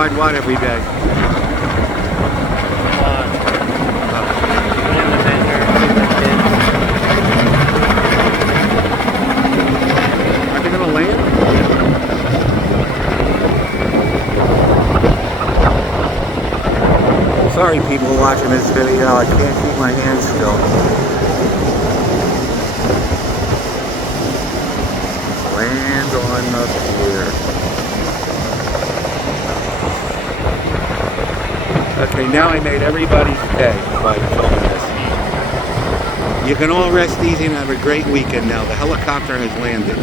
ride what every day? Put in the hangar, feed the kids. Are they gonna land? Sorry people watching this video, I can't keep my hands still. Land on the pier. Okay, now I made everybody's day by filming this. You can all rest easy and have a great weekend now. The helicopter has landed.